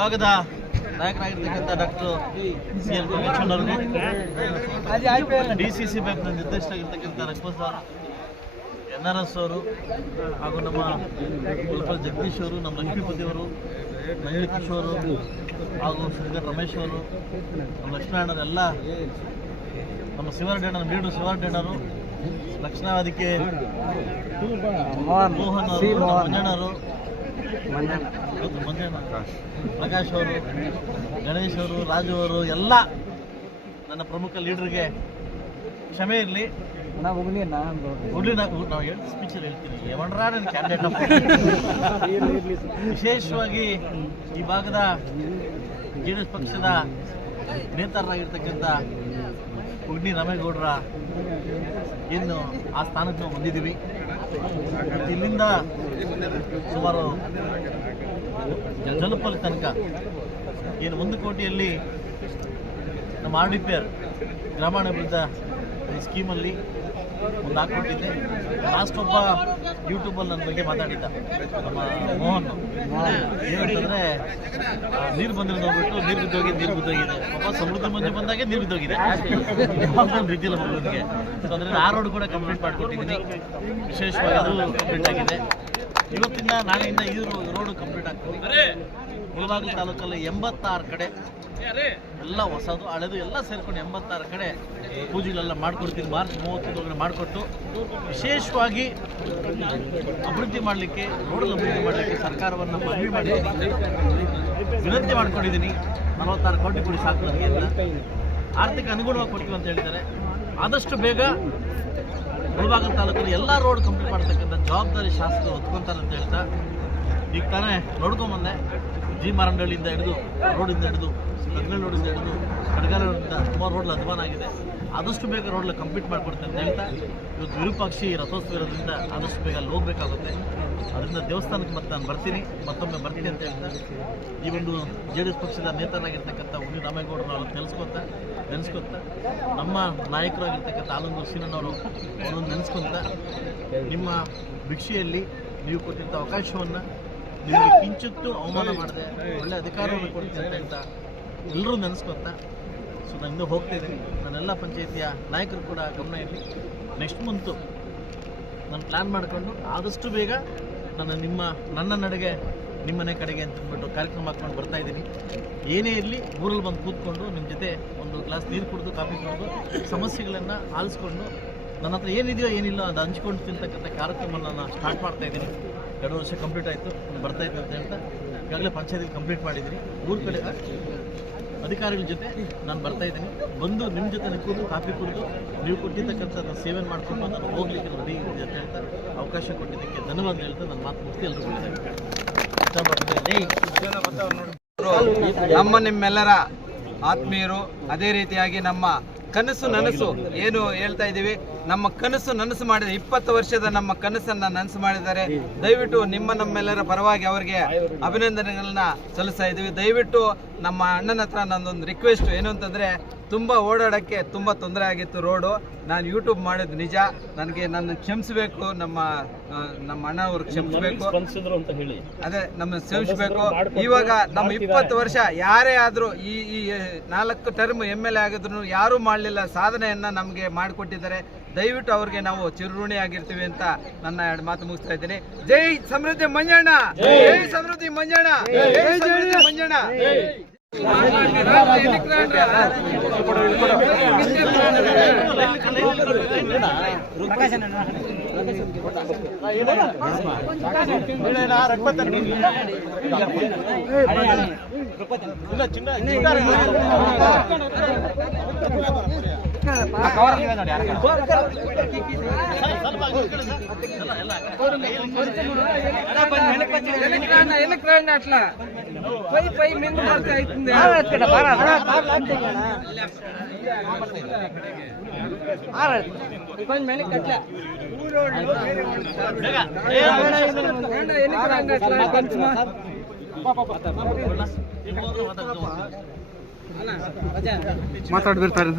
ಭಾಗದ ನಾಯಕರಾಗಿರ್ತಕ್ಕಂಥ doctor CL ಅವರು, DCC ಬ್ಯಾಂಕ್ನ ನಿರ್ದೇಶಕರಾಗಿರ್ತಕ್ಕಂಥ ರಘುಪತ್ NRS ಅವರು ಹಾಗೂ ನಮ್ಮ ಉಲ್ಪಲ್ ಜಗದೀಶ್ ಅವರು, ನಮ್ಮ ಲಕ್ಷ್ಮೀಪತಿ ಅವರು, ಮಯೂರಿ ಕಿಶೋರ್ ಹಾಗೂ ಶ್ರೀಧರ್ ರಮೇಶ್ ಅವರು, ನಮ್ಮ ಲಕ್ಷ್ಮೀನಾರಾಯಣರು, ಎಲ್ಲ ನಮ್ಮ ಶಿವರ್ಡಣ್ಣರು, ಬೀಡು ಶಿವರ್ಡಣ್ಣರು, ಲಕ್ಷಣವಾದಿಕೆ ಮೋಹನ್ ಅವರು, ಮಂಜಣ್ಣರು, ಪ್ರಕಾಶ್ ಅವರು, ಗಣೇಶ್ ಅವರು, ರಾಜು ಅವರು, ಎಲ್ಲ ನನ್ನ ಪ್ರಮುಖ ಲೀಡರ್ಗೆ ಕ್ಷಮೆ ಇರಲಿ. ನಾವು ಸ್ಪೀಚಲ್ಲಿ ಹೇಳ್ತೀನಿ, ಕ್ಯಾಂಡಿಡೇಟ್ ವಿಶೇಷವಾಗಿ ಈ ಭಾಗದ JDS ಪಕ್ಷದ ನೇತಾರರಾಗಿರ್ತಕ್ಕಂಥ ಉಗ್ನಿ ರಾಮೇಗೌಡರ ಏನು ಆ ಸ್ಥಾನಕ್ಕೆ ನಾವು ಬಂದಿದ್ದೀವಿ. ಇಲ್ಲಿಂದ ಸುಮಾರು ಜಲಪಲ್ ತನಕ ಏನು 1 ಕೋಟಿಯಲ್ಲಿ ನಮ್ಮ RDPR ಗ್ರಾಮಾಭಿವೃದ್ಧಿ ಸ್ಕೀಮಲ್ಲಿ ಒಂದು ಹಾಕ್ಕೊಟ್ಟಿದ್ದೆ. ಲಾಸ್ಟ್ ಒಬ್ಬ ಯೂಟ್ಯೂಬಲ್ಲಿ ನನ್ನ ಬಗ್ಗೆ ಮಾತಾಡಿದ್ದ ನಮ್ಮ ಮೋಹನ್, ಏನಂತಂದರೆ ನೀರು ಬಂದಿರೋದು ನೋಡ್ಬಿಟ್ಟು ನೀರು ಬಿದ್ದೋಗಿದೆ ಪಾಪ, ಸಮೃದ್ಧಿ ಮಂಜು ಬಂದಾಗೆ ನೀರು ಬಿದ್ದೋಗಿದೆ ಒಂದು ರೀತಿಯಲ್ಲಿ ಮಗುವಿಗೆ. ಸೊ ಅದರಿಂದ ಆ ರೋಡ್ ಕೂಡ ಕಂಪ್ಲೀಟ್ ಮಾಡಿಕೊಟ್ಟಿದ್ದೀನಿ. ವಿಶೇಷವಾಗಿ ಅದು ಕಂಪ್ಲೀಟ್ ಆಗಿದೆ. ಇವತ್ತಿಂದ ನಾಳೆಯಿಂದ ಈ ರೋಡು ಕಂಪ್ಲೀಟ್ ಆಗ್ತದೆ. ಮುಳಬಾಗಿಲು ತಾಲೂಕಲ್ಲಿ 86 ಕಡೆ ಎಲ್ಲ ಹೊಸದು ಹಳೆದು ಎಲ್ಲ ಸೇರಿಕೊಂಡು 86 ಕಡೆ ಪೂಜೆಗಳೆಲ್ಲ ಮಾಡಿಕೊಡ್ತೀನಿ. ಮಾರ್ಚ್ 31 ಮಾಡಿಕೊಟ್ಟು ವಿಶೇಷವಾಗಿ ಅಭಿವೃದ್ಧಿ ಮಾಡಲಿಕ್ಕೆ, ರೋಡಲ್ಲಿ ಅಭಿವೃದ್ಧಿ ಮಾಡಲಿಕ್ಕೆ ಸರ್ಕಾರವನ್ನು ಮನವಿ ಮಾಡಿದ್ದೀನಿ, ವಿನಂತಿ ಮಾಡ್ಕೊಂಡಿದ್ದೀನಿ. 46 ಕೋಟಿ ಕೊಡಿ ಸಾಕು ನನಗೆ ಎಲ್ಲ ಆರ್ಥಿಕ ಅನುಗುಣವಾಗಿ ಕೊಡ್ತೀವಿ ಅಂತ ಹೇಳಿದ್ದಾರೆ. ಆದಷ್ಟು ಬೇಗ ಮುಳಬಾಗಿಲು ತಾಲೂಕಲ್ಲಿ ಎಲ್ಲ ರೋಡ್ ಕಂಪ್ಲೀಟ್ ಮಾಡ್ತಕ್ಕಂಥ ಜವಾಬ್ದಾರಿ ಶಾಸಕರು ಹೊತ್ಕೊತಾರೆ ಅಂತ ಹೇಳ್ತಾ, ಈಗ ತಾನೇ ನೋಡ್ಕೊಂಬಂದೆ. G ಮಾರಂಡಳ್ಳಿಯಿಂದ ಹಿಡಿದು ರೋಡಿಂದ ಹಿಡಿದು ಕಗ್ನಳ್ಳಿ ರೋಡಿಂದ ಹಿಡಿದು ಕಡಗಾಲ ರೋಡಿಂದ ಸುಮಾರು ರೋಡ್ಲ ಅಧ್ವಾನ ಆಗಿದೆ. ಆದಷ್ಟು ಬೇಗ ರೋಡ್ಲ ಕಂಪ್ಲೀಟ್ ಮಾಡಿಕೊಡ್ತೇನೆ ಅಂತ ಹೇಳ್ತಾ, ಇವತ್ತು ವಿರೂಪಾಕ್ಷಿ ರಥೋತ್ಸವ ಇರೋದ್ರಿಂದ ಆದಷ್ಟು ಬೇಗ ಅಲ್ಲಿ ಹೋಗಬೇಕಾಗುತ್ತೆ. ಅದರಿಂದ ದೇವಸ್ಥಾನಕ್ಕೆ ಮತ್ತೆ ನಾನು ಮತ್ತೊಮ್ಮೆ ಬರ್ತೀನಿ ಅಂತ ಹೇಳ್ತಾ, ಈ ಒಂದು JDS ಪಕ್ಷದ ನೇತಾರರಾಗಿರ್ತಕ್ಕಂಥ ಉಗ್ನಿ ರಾಮೇಗೌಡರು ಅವ್ರನ್ನ ನೆನೆಸ್ಕೊತ ನಮ್ಮ ನಾಯಕರಾಗಿರ್ತಕ್ಕಂಥ ಆಲಂಗೂರು ಸೀನಣ್ಣವರು ಅವರನ್ನು ನೆನೆಸ್ಕೊತ, ನಿಮ್ಮ ಭಿಕ್ಷೆಯಲ್ಲಿ ನೀವು ಕೊಟ್ಟಿದ್ದ ಅವಕಾಶವನ್ನು ನಿಮಗೆ ಕಿಂಚಿತ್ತು ಅವಮಾನ ಮಾಡಿದೆ, ಒಳ್ಳೆ ಅಧಿಕಾರವನ್ನು ಕೊಡ್ತೀನಿ ಅಂತ ಹೇಳ್ತಾ ಎಲ್ಲರೂ ನೆನೆಸ್ಕೊತ, ಸೊ ನಾನು ಇನ್ನೂ ಹೋಗ್ತಾಯಿದ್ದೀನಿ. ನನ್ನೆಲ್ಲ ಪಂಚಾಯಿತಿಯ ನಾಯಕರು ಕೂಡ ಗಮನ ಇರಲಿ. ನೆಕ್ಸ್ಟ್ ಮಂತು ನಾನು ಪ್ಲ್ಯಾನ್ ಮಾಡಿಕೊಂಡು ಆದಷ್ಟು ಬೇಗ ನನ್ನ ನಡೆಗೆ ನಿಮ್ಮನೆ ಕಡೆಗೆ ಅಂತ ಅಂದ್ಬಿಟ್ಟು ಕಾರ್ಯಕ್ರಮ ಹಾಕ್ಕೊಂಡು ಬರ್ತಾಯಿದ್ದೀನಿ. ಏನೇ ಇರಲಿ ಊರಲ್ಲಿ ಬಂದು ಕೂತ್ಕೊಂಡು ನಿಮ್ಮ ಜೊತೆ ಒಂದು ಗ್ಲಾಸ್ ನೀರು ಕುಡಿದು, ಕಾಫಿ ಕುಡಿದು, ಸಮಸ್ಯೆಗಳನ್ನು ಆಲಿಸ್ಕೊಂಡು, ನನ್ನ ಹತ್ರ ಏನಿದೆಯೋ ಏನಿಲ್ಲ ಅದು ಹಂಚ್ಕೊಂಡು ತಿಂತಕ್ಕಂಥ ಕಾರ್ಯಕ್ರಮ ನಾನು ಸ್ಟಾರ್ಟ್ ಮಾಡ್ತಾಯಿದ್ದೀನಿ. 2 ವರ್ಷ ಕಂಪ್ಲೀಟ್ ಆಯಿತು, ಬರ್ತಾಯಿದ್ದೆ ಅಂತ ಹೇಳ್ತಾ ಈಗಾಗಲೇ ಪಂಚಾಯತಿಗೆ ಕಂಪ್ಲೀಟ್ ಮಾಡಿದ್ದೀನಿ. ಊರ ಕಡೆ ಅಧಿಕಾರಿಗಳ ಜೊತೆ ನಾನು ಬರ್ತಾಯಿದ್ದೀನಿ. ಬಂದು ನಿಮ್ಮ ಜೊತೆ ಕೂತು ಕಾಫಿ ಕುಡಿದು ನೀವು ಕೊಟ್ಟಿರ್ತಕ್ಕಂಥ ಸೇವೆ ಮಾಡ್ಕೊಂಡು ನಾನು ಹೋಗ್ಲಿಕ್ಕೆ ರೆಡಿ ಇದೆ ಅಂತ ಹೇಳ್ತಾ ಅವಕಾಶ ಕೊಟ್ಟಿದ್ದಕ್ಕೆ ಧನ್ಯವಾದ ಹೇಳ್ತಾ ನನ್ನ ಮಾತು ಮುಕ್ತಿ ಎಲ್ಲರೂ ನಮ್ಮ ನಿಮ್ಮೆಲ್ಲರ ಆತ್ಮೀಯರು, ಅದೇ ರೀತಿಯಾಗಿ ನಮ್ಮ ಕನಸು ನನಸು ಏನು ಹೇಳ್ತಾ ಇದ್ದೀವಿ, ನಮ್ಮ ಕನಸು ನನಸು ಮಾಡಿದೆ 20 ವರ್ಷದ ನಮ್ಮ ಕನಸನ್ನ ನನಸು ಮಾಡಿದ್ದಾರೆ. ದಯವಿಟ್ಟು ನಮ್ಮೆಲ್ಲರ ಪರವಾಗಿ ಅವರಿಗೆ ಅಭಿನಂದನೆಗಳನ್ನ ಸಲ್ಲಿಸ್ತಾ ಇದ್ದೀವಿ. ದಯವಿಟ್ಟು ನಮ್ಮ ಅಣ್ಣನ ಹತ್ರ ನನ್ನೊಂದು ರಿಕ್ವೆಸ್ಟ್ ಏನು ಅಂತಂದರೆ, ತುಂಬ ಓಡಾಡೋಕ್ಕೆ ತುಂಬ ತೊಂದರೆ ಆಗಿತ್ತು ರೋಡು. ನಾನು ಯೂಟ್ಯೂಬ್ ಮಾಡೋದು ನಿಜ, ನನ್ನ ಕ್ಷಮಿಸಬೇಕು, ನಮ್ಮ ಅಣ್ಣವ್ರು ಕ್ಷಮಿಸಬೇಕು, ಅದೇ ನಮ್ಮ ಕ್ಷಮಿಸಬೇಕು. ಇವಾಗ ನಮ್ಮ 20 ವರ್ಷ ಯಾರೇ ಆದರೂ ಈ 4 ಟರ್ಮ್ MLA ಆಗಿದ್ರು ಯಾರೂ ಮಾಡಲಿಲ್ಲ, ಸಾಧನೆಯನ್ನು ನಮಗೆ ಮಾಡಿಕೊಟ್ಟಿದ್ದಾರೆ. ದಯವಿಟ್ಟು ಅವ್ರಿಗೆ ನಾವು ಚಿರಋಣಿ ಆಗಿರ್ತೀವಿ ಅಂತ ನನ್ನ 2 ಮಾತು ಮುಗಿಸ್ತಾ ಇದ್ದೀನಿ. ಜೈ ಸಮೃದ್ಧಿ ಮಂಜಣ್ಣ, ಜೈ ಸಮೃದ್ಧಿ ಮಂಜಣ್ಣ, ಜೈ ಸಮೃದ್ಧಿ ಮಂಜಣ್ಣ. అట్లా పై ముందు అవుతుంది. కొంచెం వెనక్కి అట్లా ಮಾತಾಡ್ಬಿಡ್ತಾರೆ.